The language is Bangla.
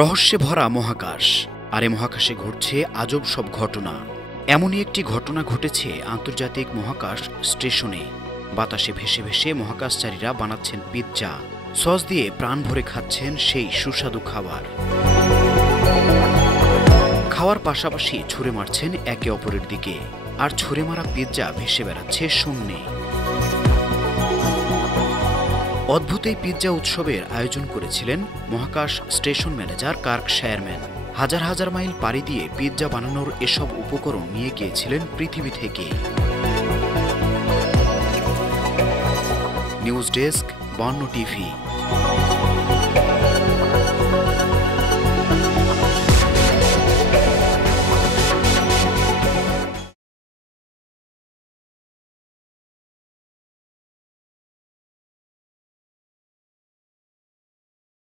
রহস্যে ভরা মহাকাশ, আর এ মহাকাশে ঘটছে আজব সব ঘটনা। এমনই একটি ঘটনা ঘটেছে আন্তর্জাতিক মহাকাশ স্টেশনে। বাতাসে ভেসে ভেসে মহাকাশচারীরা বানাচ্ছেন পিৎজা, সস দিয়ে প্রাণ ভরে খাচ্ছেন সেই সুস্বাদু খাবার। খাওয়ার পাশাপাশি ছুঁড়ে মারছেন একে অপরের দিকে, আর ছুঁড়ে মারা পিৎজা ভেসে বেড়াচ্ছে শূন্যে। অদ্ভুত এই পিৎজা উৎসবের আয়োজন করেছিলেন মহাকাশ স্টেশন ম্যানেজার কার্ক শায়ারম্যান। হাজার হাজার মাইল পাড়ি দিয়ে পিৎজা বানানোর এসব উপকরণ নিয়ে গিয়েছিলেন পৃথিবী থেকে। News desk, 52 TV.